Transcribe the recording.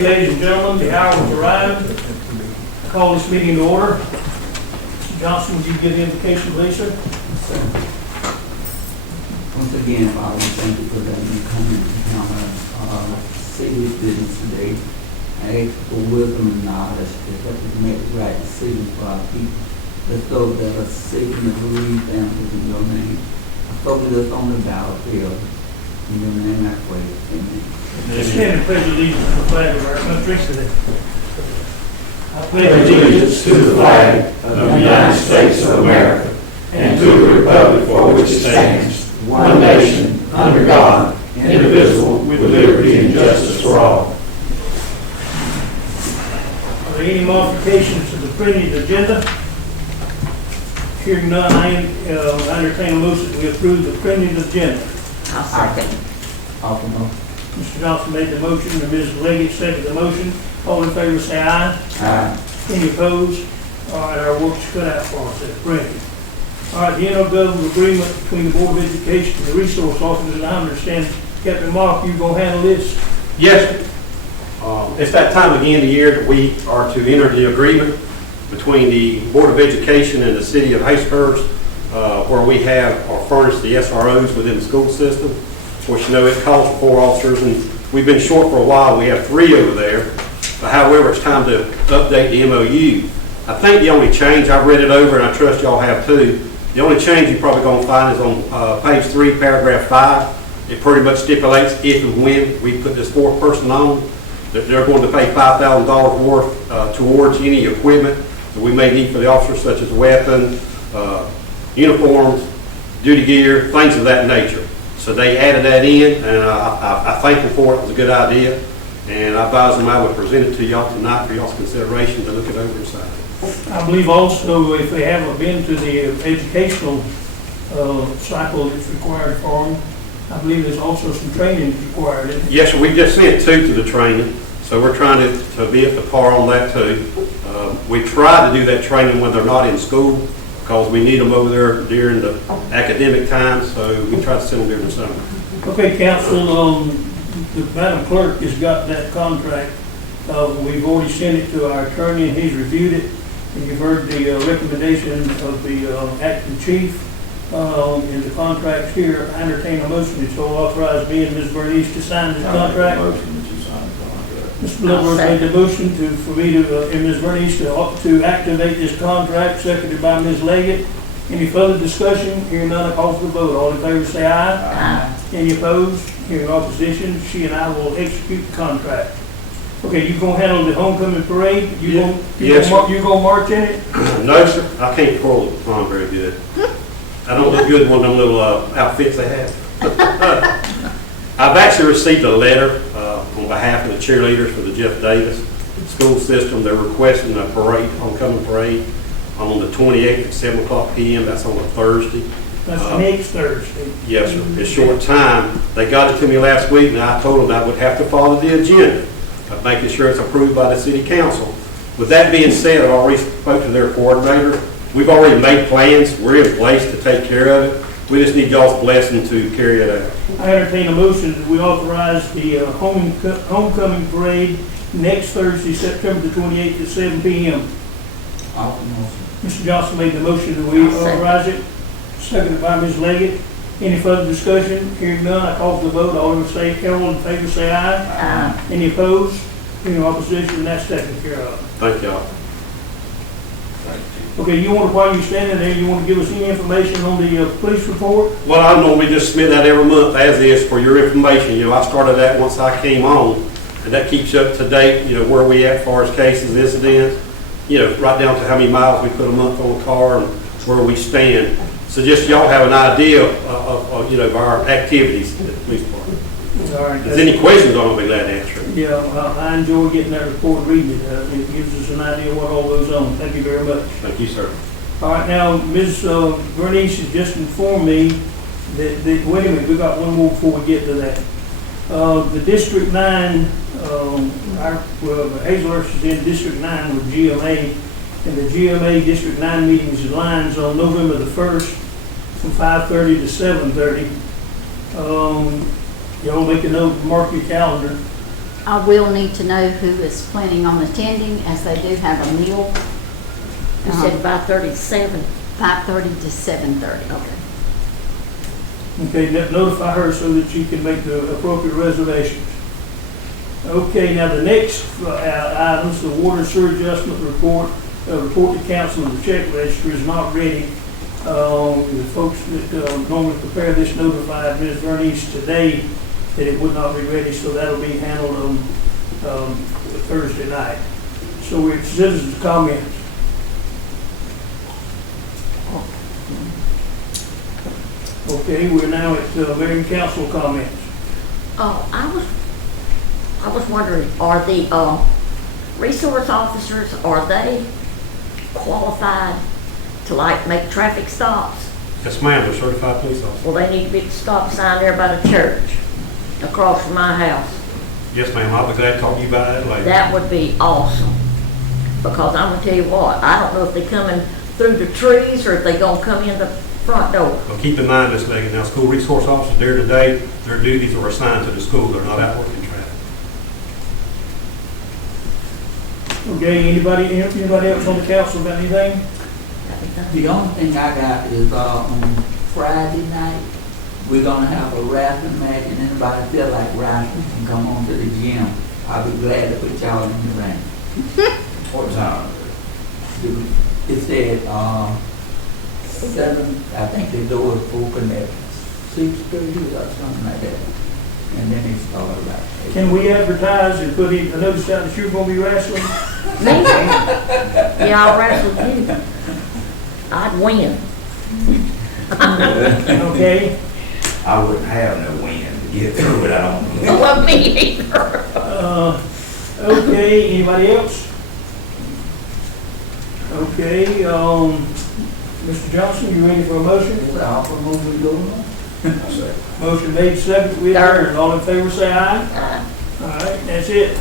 Ladies and gentlemen, the hour has arrived. I call this meeting to order. Mr. Johnson, would you give the invocation, please, sir? Once again, Father, we thank you for letting me come and see this business today. I ask for wisdom and knowledge to help us make the right decisions for our people. Let's those that are sick and the bereaved families in your name. I focus us on the battlefield. In your name I pray. Amen. Let's stand and pledge allegiance to the flag of our country. I Pledge allegiance to the flag of the United States of America and to the republic for which it stands, one nation, under God, indivisible, with liberty and justice for all. Are there any modifications to the printed agenda? Hearing none, I entertain a motion we approve the printed agenda. I'll second. Mr. Johnson made the motion, and Ms. Leggett seconded the motion. All in favor say aye. Aye. Any opposed? All right, our work's cut out for us, that's printed. All right, the intergovernmental agreement between the Board of Education and the resource officers, and I understand, Captain Mark, you're going to handle this? Yes, sir. It's that time again of the year that we are to enter the agreement between the Board of Education and the City of Hastehurst, where we have or furnish the SROs within the school system. Of course, you know, it calls for 4 officers, and we've been short for a while. We have 3 over there. However, it's time to update the MOU. I think the only change, I've read it over, and I trust y'all have too, the only change you're probably going to find is on page 3, paragraph 5. It pretty much stipulates if and when we put this 4th person on, that they're going to pay $5,000 worth towards any equipment that we may need for the officers, such as weapons, uniforms, duty gear, things of that nature. So they added that in, and I thank them for it. It was a good idea. And I advise them I would present it to y'all tonight for y'all's consideration to look it over and sign. I believe also if they haven't been to the educational cycle that's required for them, I believe there's also some training required. Yes, sir. We just sent 2 to the training, so we're trying to be at the par on that too. We try to do that training when they're not in school because we need them over there during the academic time, so we try to send them during the summer. Okay, Council, the Madam Clerk has got that contract. We've already sent it to our attorney and he's reviewed it. And you've heard the recommendation of the acting chief in the contracts here. I entertain a motion to authorize me and Ms. Bernice to sign this contract. Mr. Bloodworth made the motion for me to, and Ms. Bernice to activate this contract, seconded by Ms. Leggett. Any further discussion? Hearing none, I call for the vote. All in favor say aye. Aye. Any opposed? Hearing opposition, she and I will execute the contract. Okay, you gonna handle the homecoming parade? You gonna march in it? No, sir. I can't twirl the prom very good. I don't look good in one of them little outfits they have. I've actually received a letter on behalf of the cheerleaders for the Jeff Davis school system. They're requesting a parade, homecoming parade, on the 28th at 7 o'clock p.m. That's on a Thursday. That's next Thursday. Yes, sir. It's short time. They got it to me last week, and I told them I would have to follow the agenda of making sure it's approved by the city council. With that being said, I've already spoke to their coordinator. We've already made plans. We're in place to take care of it. We just need y'all's blessing to carry it out. I entertain a motion that we authorize the homecoming parade next Thursday, September the 28th at 7 p.m. Mr. Johnson made the motion that we authorize it. Seconded by Ms. Leggett. Any further discussion? Hearing none, I call for the vote. All in favor say aye. Aye. Any opposed? Any opposition? And that's taken care of. Thank y'all. Okay, while you're standing there, you want to give us any information on the police report? Well, I normally just submit that every month as is for your information. You know, I started that once I came on, and that keeps you up to date, you know, where we at as far as cases, incidents, you know, right down to how many miles we put a month on a car and where we stand. So just y'all have an idea of you know, our activities at the police department. All right. If there's any questions, I'll be glad to answer them. Yeah, I enjoy getting that report and reading it. It gives us an idea of what all goes on. Thank you very much. Thank you, sir. All right, now, Ms. Bernice has just informed me that, wait a minute, we got one more before we get to that. The District 9, Hazelhurst is in District 9 with GMA, and the GMA District 9 meetings and lines on November the 1st from 5:30 to 7:30. Y'all make a note, mark your calendar. I will need to know who is planning on attending, as they do have a meal. You said 5:30 to 7. 5:30 to 7:30. Okay. Okay, notify her so that she can make the appropriate reservations. Okay, now the next items, the water sewer adjustment report, report to council and the check register is not ready. The folks that normally prepare this notified Ms. Vernice today that it would not be ready, so that'll be handled on Thursday night. So we're at citizens' comments. Okay, we're now at mayor and council comments. Oh, I was wondering, are the resource officers, are they qualified to like make traffic stops? Yes, ma'am, they're certified police officers. Well, they need to be at the stop sign there by the church, across from my house. Yes, ma'am, I'll be glad to talk to you about that later. That would be awesome. Because I'm gonna tell you what, I don't know if they're coming through the trees or if they gonna come in the front door. Well, keep in mind, Ms. Megan, now, school resource officers there today, their duties are assigned to the school. They're not out working traffic. Okay, anybody else on the council got anything? The only thing I got is, on Friday night, we're gonna have a wrestling match, and anybody feel like wrestling can come on to the gym. I'll be glad to put y'all in the ring. What time? It said, 7, I think the door is open at 6:30 or something like that. And then it started about 8. Can we advertise and put in a notice out that you're gonna be wrestling? Me? Yeah, I'll wrestle you. I'd win. Okay, I wouldn't have no wind to get through it, I don't know. Well, me either. okay, anybody else? Okay, Mr. Johnson, you ready for a motion? Is the offer moving going on? I say, Motion made, second, we adjourn. All in favor, say aye. Uh, All right, that's it.